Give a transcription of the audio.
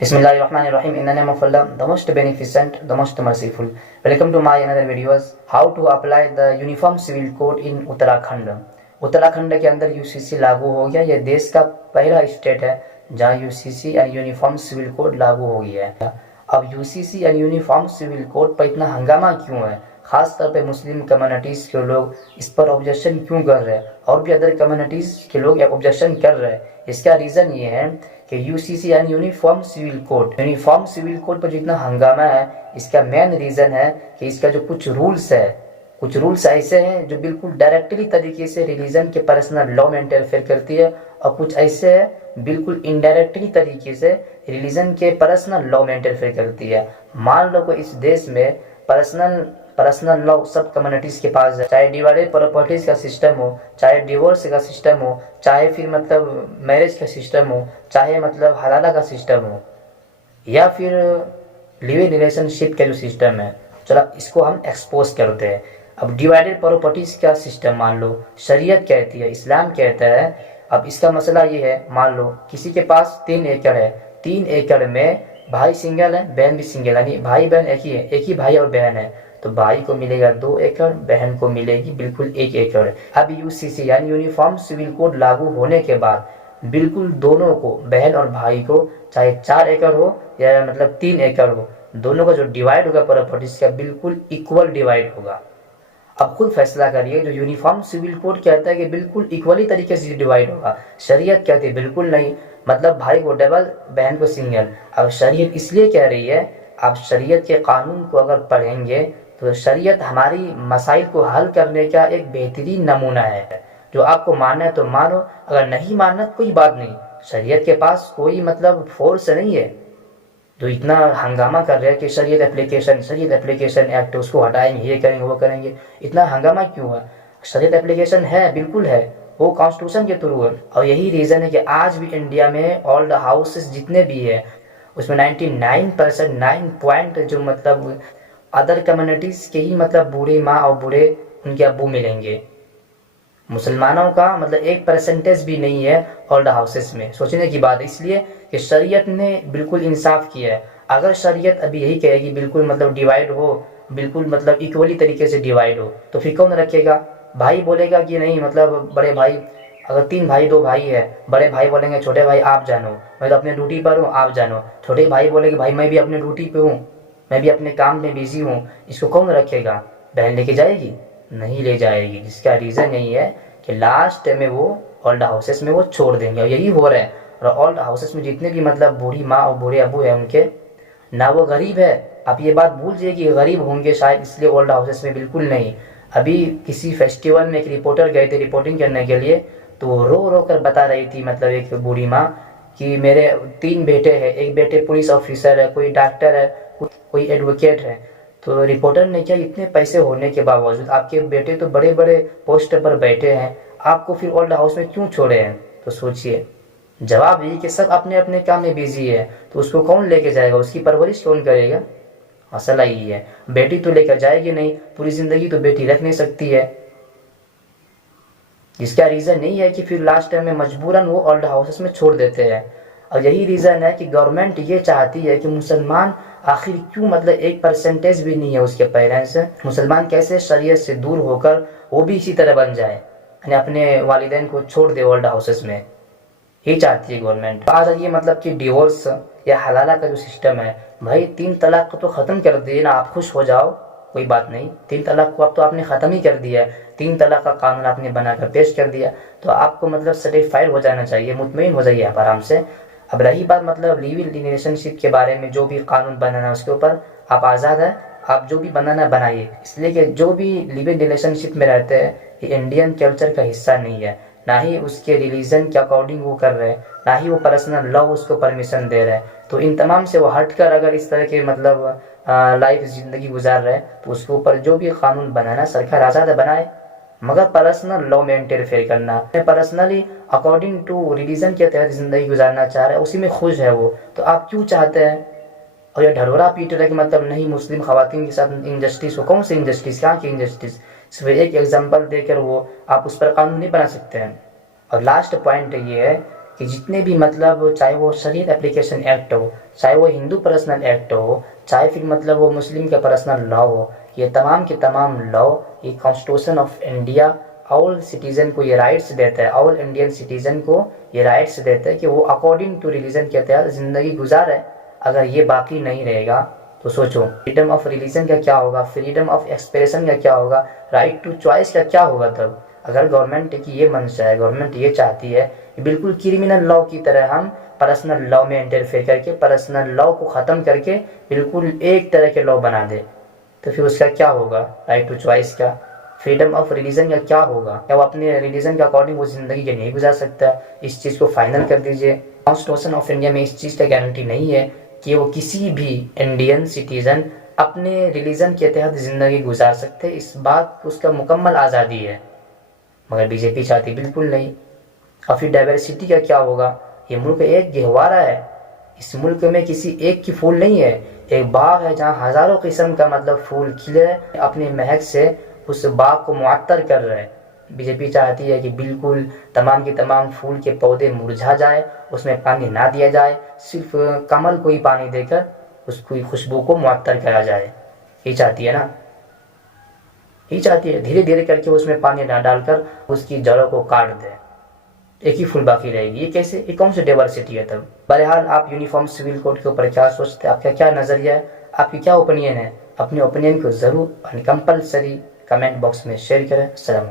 Bismillahirrahmanirrahim. In the name of Allah, the most beneficent, the most merciful. Welcome to my another videos. How to apply the Uniform Civil Code in Uttarakhand. Uttarakhand के अंदर UCC लागू हो गया. यह देश का पहला स्टेट है जहां यूसीसी यानी यूनिफॉर्म सिविल कोड लागू हो गया है. अब यूसीसी यानी यूनिफॉर्म सिविल कोड पर इतना हंगामा क्यों है? खास तौर पे मुस्लिम कम्युनिटीज़ के लोग इस पर ऑब्जेक्शन क्यों कर रहे हैं और भी अदर कम्युनिटीज़ के लोग ऑब्जेक्शन कर रहे हैं? इसका रीज़न ये है कि यूसीसी यानी यूनिफॉर्म सिविल कोड पर जितना हंगामा है, इसका मेन रीज़न है कि इसका जो कुछ रूल्स ऐसे हैं जो बिल्कुल डायरेक्टली तरीके से रिलीजन के पर्सनल लॉ में इंटरफेयर करती है और कुछ ऐसे है बिल्कुल इनडायरेक्टली तरीके से रिलीजन के पर्सनल लॉ में इंटरफेयर करती है. मान लो कि इस देश में पर्सनल लॉ सब कम्युनिटीज़ के पास है, चाहे डिवाइडेड प्रॉपर्टीज़ का सिस्टम हो, चाहे डिवोर्स का सिस्टम हो, चाहे फिर मतलब मैरिज का सिस्टम हो, चाहे मतलब हलाला का सिस्टम हो, या फिर लिव इन रिलेशनशिप का जो सिस्टम है. चलो इसको हम एक्सपोज करते हैं. अब डिवाइडेड प्रॉपर्टीज़ का सिस्टम मान लो शरीयत कहती है, इस्लाम कहता है. अब इसका मसला ये है, मान लो किसी के पास 3 एकड़ है, 3 एकड़ में भाई सिंगल है, बहन भी सिंगल, यानी भाई बहन एक ही भाई और बहन है, तो भाई को मिलेगा 2 एकड़, बहन को मिलेगी बिल्कुल 1 एकड़. अब यूसीसी यानी यूनिफॉर्म सिविल कोड लागू होने के बाद बिल्कुल दोनों को, बहन और भाई को, चाहे 4 एकड़ हो या मतलब 3 एकड़ हो, दोनों का जो डिवाइड होगा प्रॉपर्टीज का बिल्कुल इक्वल डिवाइड होगा. अब खुद फैसला करिए. जो यूनिफॉर्म सिविल कोड कहता है कि बिल्कुल इक्वली तरीके से डिवाइड होगा, शरीयत कहती है बिल्कुल नहीं, मतलब भाई को डबल, बहन को सिंगल. अब शरीयत इसलिए कह रही है, आप शरीयत के कानून को अगर पढ़ेंगे तो शरीयत हमारी मसाइल को हल करने का एक बेहतरीन नमूना है. जो आपको मानना है तो मानो, अगर नहीं मानना तो कोई बात नहीं. शरीयत के पास कोई मतलब फोर्स नहीं है. जो इतना हंगामा कर रहे हैं कि शरीयत एप्लीकेशन एक्ट, उसको हटाएंगे, ये करेंगे, वो करेंगे, इतना हंगामा क्यों है? शरीयत एप्लीकेशन है, बिल्कुल है, वो कॉन्स्टिट्यूशन के थ्रू है. और यही रीज़न है कि आज भी इंडिया में ओल्ड हाउसेस जितने भी है उसमें 99% 9 पॉइंट जो मतलब अदर कम्युनिटीज़ के ही मतलब बूढ़े माँ और बूढ़े उनके अब्बू मिलेंगे. मुसलमानों का मतलब 1% भी नहीं है ओल्ड हाउसेस में. सोचने की बात है, इसलिए कि शरीयत ने बिल्कुल इंसाफ किया है. अगर शरीयत अभी यही कहेगी बिल्कुल मतलब डिवाइड हो, बिल्कुल मतलब इक्वली तरीके से डिवाइड हो, तो फिर कौन रखेगा? भाई बोलेगा कि नहीं, मतलब बड़े भाई, अगर 3 भाई 2 भाई है, बड़े भाई बोलेंगे छोटे भाई आप जानो, मैं तो अपने ड्यूटी पर हूँ, आप जानो. छोटे भाई बोलेंगे भाई मैं भी अपने ड्यूटी पे हूँ, मैं भी अपने काम में बिजी हूँ. इसको कौन रखेगा? बहन लेके जाएगी? नहीं ले जाएगी. जिसका रीज़न यही है कि लास्ट में वो ओल्ड हाउसेस में वो छोड़ देंगे, और यही हो रहा है. और ओल्ड हाउसेस में जितने भी मतलब बूढ़ी माँ और बूढ़े अबू हैं उनके, ना वो गरीब है. आप ये बात भूल जाइए कि गरीब होंगे शायद इसलिए ओल्ड हाउसेस में, बिल्कुल नहीं. अभी किसी फेस्टिवल में एक रिपोर्टर गए थे रिपोर्टिंग करने के लिए, तो रो रो कर बता रही थी मतलब एक बूढ़ी माँ कि मेरे 3 बेटे हैं, एक बेटे पुलिस ऑफिसर है, कोई डॉक्टर है, कोई एडवोकेट है. तो रिपोर्टर ने क्या, इतने पैसे होने के बावजूद आपके बेटे तो बड़े बड़े पोस्ट पर बैठे हैं, आपको फिर ओल्ड हाउस में क्यों छोड़े हैं? तो सोचिए, जवाब यही कि सब अपने अपने काम में बिजी है, तो उसको कौन लेके जाएगा, उसकी परवरिश कौन करेगा? मसला यही है. बेटी तो लेकर जाएगी नहीं, पूरी ज़िंदगी तो बेटी रख नहीं सकती है. इसका रीज़न नहीं है कि फिर लास्ट टाइम में मजबूरन वो ओल्ड हाउसेस में छोड़ देते हैं. और यही रीज़न है कि गवर्नमेंट ये चाहती है कि मुसलमान आखिर क्यों, मतलब 1% भी नहीं है उसके पेरेंट्स, मुसलमान कैसे शरीयत से दूर होकर वो भी इसी तरह बन जाए, यानी अपने वालिदैन को छोड़ दे ओल्ड हाउसेस में. ये चाहती है गवर्नमेंट. आ जाइए मतलब कि डिवोर्स या हलाला का जो सिस्टम है, भाई 3 तलाक को तो ख़त्म कर दिए ना, आप खुश हो जाओ, कोई बात नहीं. 3 तलाक को अब तो आपने ख़त्म ही कर दिया है, 3 तलाक का कानून आपने बनाकर पेश कर दिया, तो आपको मतलब सेटिस्फाइड हो जाना चाहिए, मुतमईन हो जाइए आप आराम से. अब रही बात मतलब लिव इन रिलेशनशिप के बारे में, जो भी कानून बनाना उसके ऊपर आप आज़ाद है, आप जो भी बनाना बनाइए. इसलिए कि जो भी लिव इन रिलेशनशिप में रहते हैं ये इंडियन कल्चर का हिस्सा नहीं है, ना ही उसके रिलीजन के अकॉर्डिंग वो कर रहे हैं, ना ही वो पर्सनल लॉ उसको परमिशन दे रहे हैं. तो इन तमाम से वो हट कर अगर इस तरह के मतलब लाइफ ज़िंदगी गुजार रहे हैं, तो उसके ऊपर जो भी कानून बनाना सरकार आज़ाद बनाए, मगर पर्सनल लॉ में इंटरफेयर करना, पर्सनली अकॉर्डिंग टू रिलीजन के तहत ज़िंदगी गुजारना चाह रहा है, उसी में खुश है वो, तो आप क्यों चाहते हैं? और ये ढरोरा पीट रहे कि मतलब नहीं मुस्लिम खवातीन के साथ इंजस्टिस हो. कौन सी इंजस्टिस, कहाँ की इंजस्टिस? सिर्फ एक एग्जांपल देकर वो आप उस पर कानून नहीं बना सकते हैं. और लास्ट पॉइंट ये है کہ جتنے بھی مطلب چاہے وہ شریعت اپلیکیشن ایکٹ ہو، چاہے وہ ہندو پرسنل ایکٹ ہو، چاہے پھر مطلب وہ مسلم کا پرسنل لا ہو، یہ تمام کے تمام لا یہ constitution of India all citizen کو یہ رائٹس دیتا ہے، آل انڈین سٹیزن کو یہ رائٹس دیتا ہے کہ وہ اکارڈنگ ٹو ریلیجن کے تحت زندگی گزارے۔ اگر یہ باقی نہیں رہے گا تو سوچو فریڈم آف ریلیجن کا کیا ہوگا، فریڈم آف ایکسپریشن کا کیا ہوگا، رائٹ ٹو چوائس کا کیا ہوگا تب؟ اگر گورنمنٹ کی یہ منشا ہے، گورنمنٹ یہ چاہتی ہے کہ بالکل کرمنل لا کی طرح ہم پرسنل لا میں انٹرفیئر کر کے پرسنل لا کو ختم کر کے بالکل ایک طرح کے لا بنا دے، تو پھر اس کا کیا ہوگا؟ رائٹ ٹو چوائس کا، فریڈم آف ریلیجن کا کیا ہوگا؟ کیا وہ اپنے ریلیجن کے اکارڈنگ وہ زندگی کے نہیں گزار سکتا؟ اس چیز کو فائنل کر دیجئے۔ کانسٹیٹیوشن آف انڈیا میں اس چیز کا گارنٹی نہیں ہے کہ وہ کسی بھی انڈین سٹیزن اپنے ریلیجن کے تحت زندگی گزار سکتے، اس بات اس کا مکمل آزادی ہے، مگر بی جے پی چاہتی بالکل نہیں۔ اور پھر ڈائیورسٹی کا کیا ہوگا؟ یہ ملک ایک گہوارہ ہے، اس ملک میں کسی ایک کی پھول نہیں ہے، ایک باغ ہے جہاں ہزاروں قسم کا مطلب پھول کھلے اپنے مہک سے اس باغ کو معطر کر رہے۔ بی جے پی چاہتی ہے کہ بالکل تمام کے تمام پھول کے پودے مرجھا جائے، اس میں پانی نہ دیا جائے، صرف کمل کو ہی پانی دے کر اس کی خوشبو کو معطر کرا جائے۔ یہ چاہتی ہے نا، یہ چاہتی ہے دھیرے دھیرے کر کے اس میں پانی نہ ڈال کر اس کی جڑوں کو کاٹ دے، ایک ہی پھول باقی رہے گی۔ یہ کیسے؟ یہ کون سی ڈائیورسٹی ہے تب؟ بہرحال آپ یونیفارم سول کوڈ کے اوپر کیا سوچتے ہیں؟ آپ کا کیا نظریہ ہے؟ آپ کی کیا اوپینین ہے؟ اپنے اوپینین کو ضرور کمپلسری کمنٹ باکس میں شیئر کریں۔ السلام علیکم۔